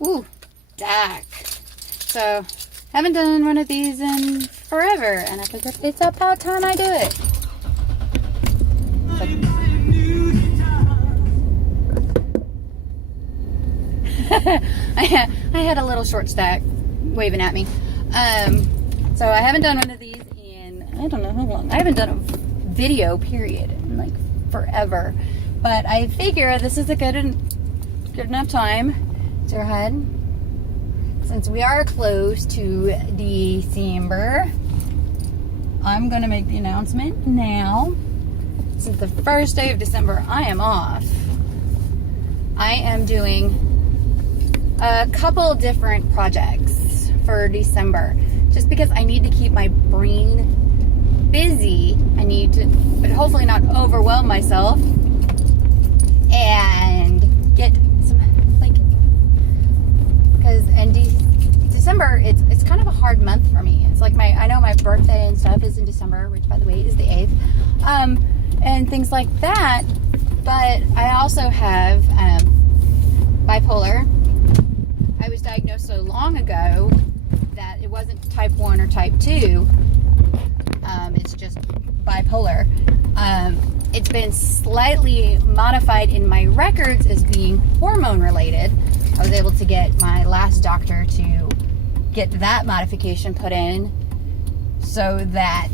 Ooh, dark. So, haven't done one of these in forever, and I figured it's about time I do it. I had a little short stack waving at me. So I haven't done one of these in, I don't know how long. I haven't done a video, period, in like forever. But I figure this is a good enough time to go ahead. Since we are close to December, I'm going to make the announcement now. Since the first day of December, I am off. I am doing a couple different projects for December. Just because I need to keep my brain busy. I need to, but hopefully not overwhelm myself. And get some, like, because in December, it's kind of a hard month for me. It's like I know my birthday and stuff is in December, which by the way is the 8th. And things like that. But I also have bipolar. I was diagnosed so long ago that it wasn't type 1 or type 2. It's just bipolar. It's been slightly modified in my records as being hormone related. I was able to get my last doctor to get that modification put in so that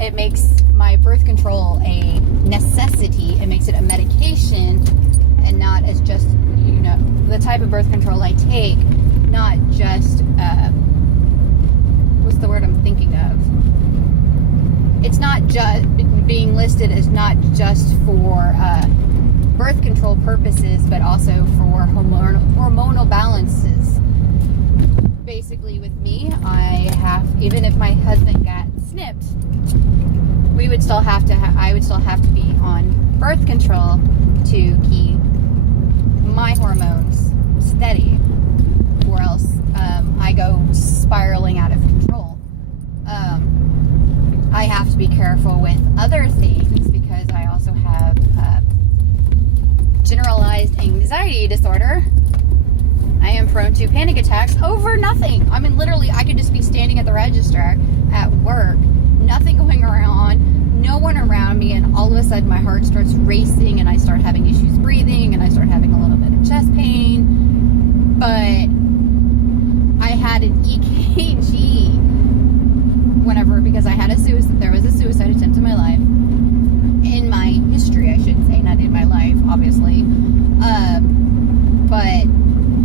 it makes my birth control a necessity. It makes it a medication and not as just, the type of birth control I take, not just, what's the word I'm thinking of? It's not just being listed as not just for birth control purposes, but also for hormonal balances. Basically, with me, I have, even if my husband got snipped, we would still have to. I would still have to be on birth control to keep my hormones steady, or else I go spiraling out of control. I have to be careful with other things because I also have generalized anxiety disorder. I am prone to panic attacks over nothing. I mean, literally, I could just be standing at the register at work, nothing going on, no one around me, and all of a sudden my heart starts racing and I start having issues breathing and I start having a little bit of chest pain. But I had an EKG whenever, because I had there was a suicide attempt in my life. In my history, I should say, not in my life, obviously. But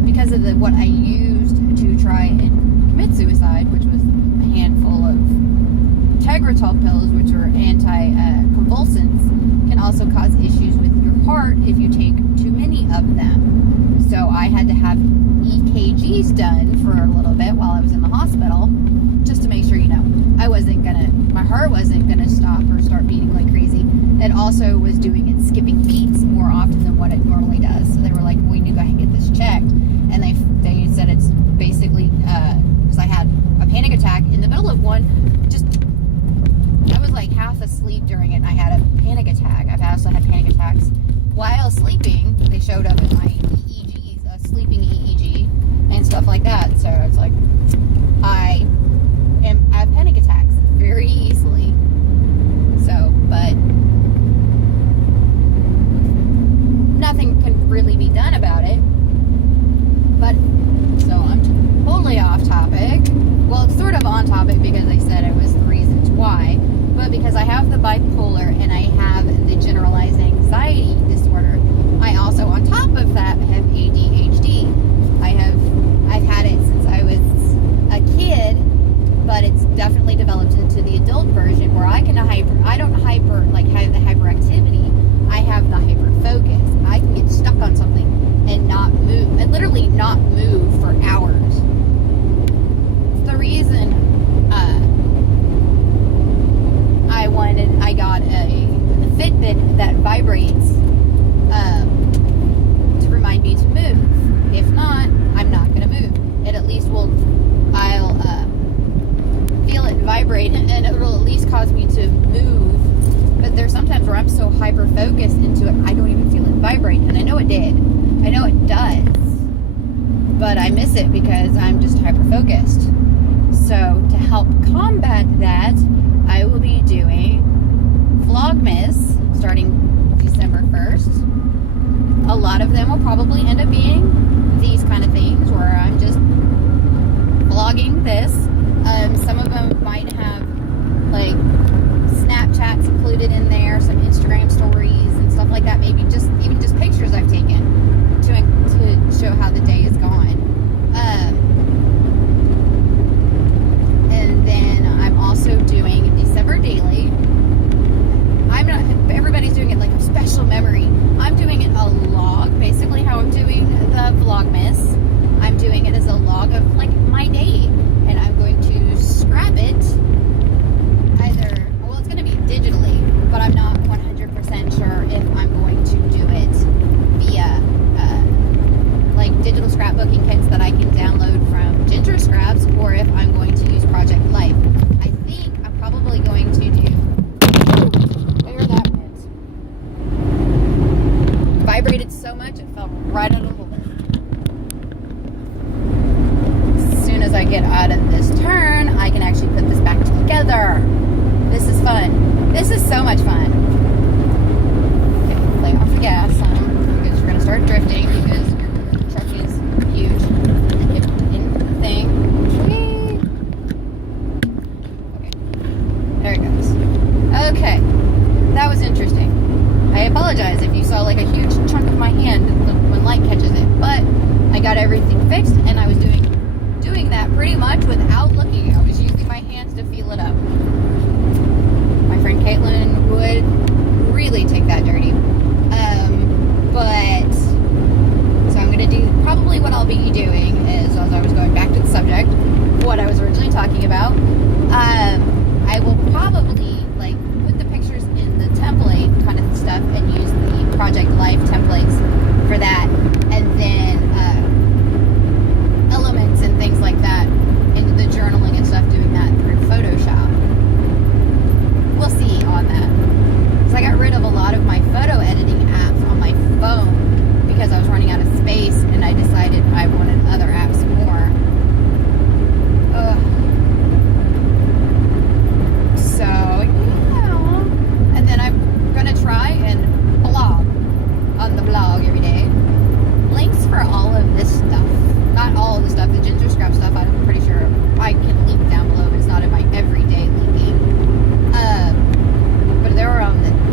because of what I used to try and commit suicide, which was a handful of Tegretol pills, which are anti-convulsants, can also cause issues with your heart if you take too many of them. So I had to have EKGs done for a little bit while I was in the hospital, just to make sure, my heart wasn't gonna stop or start beating like crazy. It also was doing it skipping beats more often than what it normally does. So they were like, we need to go ahead and get this checked. And they said it's basically, because I had a panic attack in the middle of one, I was like half asleep during it and I had a panic attack. I've also had panic attacks while sleeping. They showed up in my EEGs, a sleeping EEG and stuff like that. So it's like, I have panic attacks very easily. So, but nothing can really be done about it. But, so I'm totally off topic. Well, it's sort of on topic because I said it was the reasons why. But because I have the bipolar and I have the generalized anxiety disorder, I also, on top of that, have ADHD. I've had it since I was a kid, but it's definitely developed into the adult version where I don't have the hyperactivity. I have the hyperfocus. I can get stuck on something and not move, and literally not move for hours. The reason I got a Fitbit that vibrates to remind me to move. If not, I'm not going to move. It at least I'll feel it vibrate, and it will at least cause me to move. But there's sometimes where I'm so hyper focused into it, I don't even feel it vibrate. And I know it did. I know it does. but I miss it because I'm just hyper-focused. So to help combat that, I will be doing Vlogmas starting December 1st. A lot of them will probably end up being these kind of things where I'm just vlogging this. Some of them might have like Snapchats included in there, some Instagram stories and stuff like that. Maybe even just pictures I've taken to show how the day is gone. And then I'm also doing December Daily. I'm not, everybody's doing it like a special memory. I'm doing it a log, basically how I'm doing the Vlogmas. I'm doing it as a log of like my day, and I'm going to scrap it either, well, it's going to be digitally, but I'm not 100% sure if I'm going to do it via like digital scrapbooking kits that I can download from Ginger Scraps, or if I'm going to use Project Life. I think I'm probably going to do, where that went. Vibrated so much it fell right out of the hole. As soon as I get out of this turn, I can actually put this back together. This is fun. This is so much fun. Okay, lay off the gas some because we're going to start drifting because your truck is huge. In the thing. Okay. There it goes. Okay. That was interesting. I apologize if you saw like a huge chunk of my hand when light catches it, but I got everything fixed, and I was doing that pretty much without looking. I was using my hands to feel it up. My friend Caitlin would really take that dirty. But so I'm gonna do, probably what I'll be doing is, as I was going back to the subject, what I was originally talking about, I will probably like put the pictures in the template kind of stuff and use the Project Life templates for that, and then elements and things like that into the journaling and stuff, doing that through Photoshop. We'll see on that. Because I got rid of a lot of my photo editing apps on my phone because I was running out of space, and I decided I wanted other apps more. So, yeah. And then I'm going to try and blog on the blog every day. Links for all of this stuff. Not all of the stuff, the Ginger Scrap stuff, I'm pretty sure I can link down below, but it's not in my everyday linking. But they're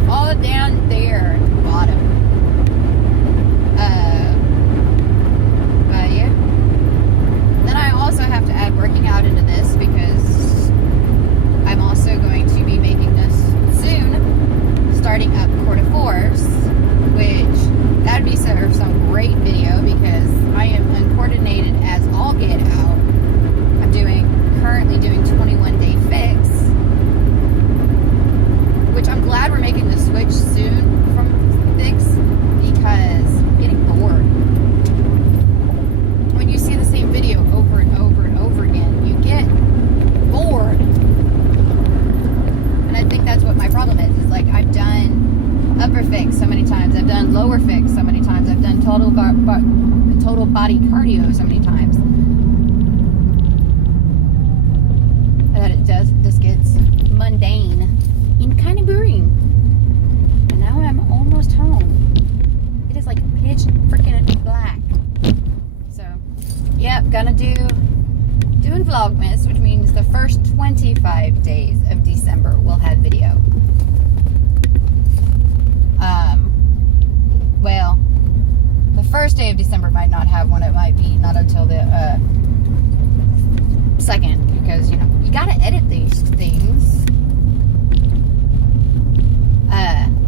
all down there at the bottom. But yeah. Then I also have to add working out into this because I'm also going to be making this soon, starting up Court of Force, which that'd be some great video because I am uncoordinated as all get out. I'm currently doing 21-day fix, which I'm glad we're making the switch soon from fix because I'm getting bored. When you see the same video over and over and over again, you get bored. And I think that's what my problem is like I've done upper fix so many times, I've done lower fix so many times, I've done total body cardio so many times that this gets mundane and kind of boring. And now I'm almost home. It is like pitch freaking black. So, yep, gonna doing Vlogmas, which means the first 25 days of December we'll have video. Well, the first day of December might not have one. It might be not until the second, because you gotta edit these things.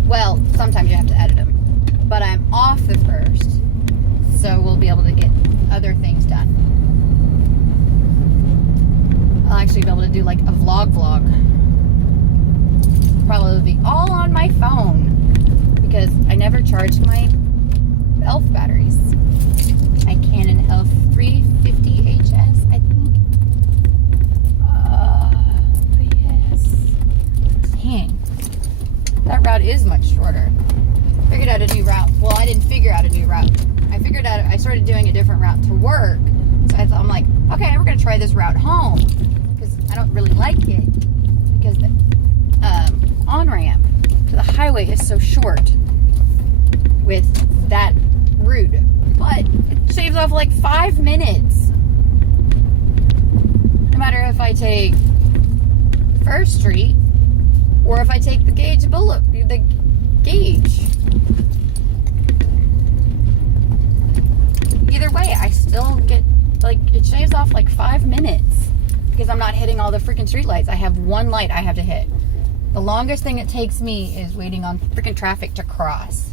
Well, sometimes you have to edit them, but I'm off the first, so we'll be able to get other things done. I'll actually be able to do like a vlog. Probably be all on my phone because I never charged my ELPH batteries. My Canon ELPH 350HS, I think. But yes. Dang. That route is much shorter. Figured out a new route. Well, I didn't figure out a new route. I started doing a different route route to work. So I'm like, okay, we're going to try this route home. Because I don't really like it. Because the on-ramp to the highway is so short with that route. But it shaves off like 5 minutes. No matter if I take First Street or if I take the Gage Bullet, the Gage. Either way, I still get, like, it shaves off like 5 minutes because I'm not hitting all the freaking streetlights. I have one light I have to hit. The longest thing it takes me is waiting on freaking traffic to cross.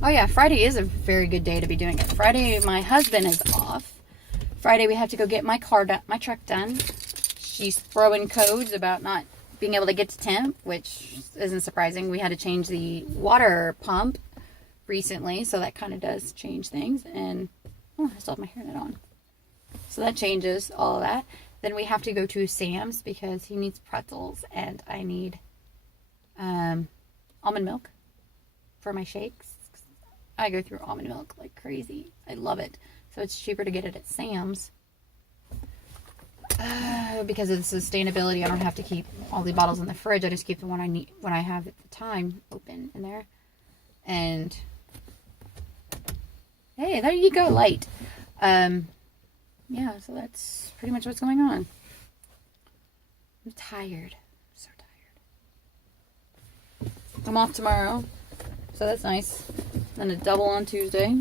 Oh yeah, Friday is a very good day to be doing it. Friday, my husband is off. Friday, we have to go get my truck done. She's throwing codes about not being able to get to temp, which isn't surprising. We had to change the water pump recently, so that kind of does change things. And oh, I still have my hairnet on, so that changes all of that. Then we have to go to Sam's because he needs pretzels, and I need almond milk for my shakes. I go through almond milk like crazy. I love it. So it's cheaper to get it at Sam's. Because of the sustainability, I don't have to keep all the bottles in the fridge. I just keep the one I need when I have at the time open in there. And hey, there you go, light. Yeah, so that's pretty much what's going on. I'm tired. So tired. I'm off tomorrow, so that's nice. Then a double on Tuesday.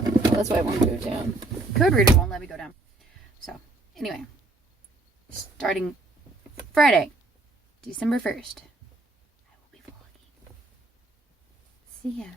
Well, that's why I won't go down. Code reader won't let me go down. So, anyway. Starting Friday, December 1st. I will be vlogging. See ya.